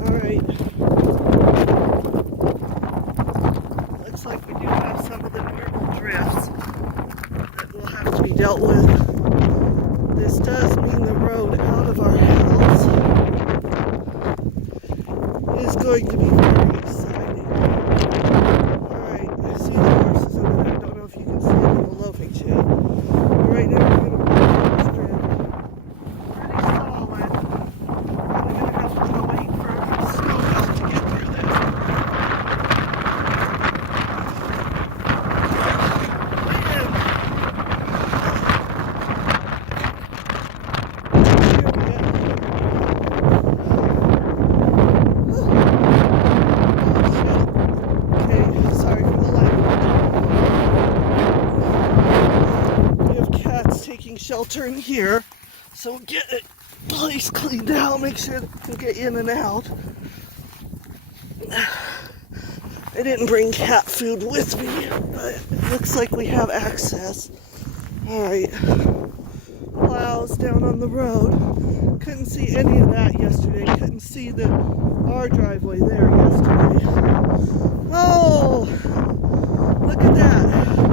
Alright. Looks like we do have some of the normal drifts that will have to be dealt with. This does mean the road out of our house is going to be very exciting. Alright, I see the horses over there. I don't know if you can see them in the loafing chair. But right now we're going to walk on the strip. Pretty solid. We're going to have to wait for snow melt to get through this. Shelter in here, so we'll get the place cleaned out, make sure they can get in and out. I didn't bring cat food with me, but it looks like we have access. Alright, plows down on the road. Couldn't see any of that yesterday. Couldn't see our driveway there yesterday. Oh, look at that.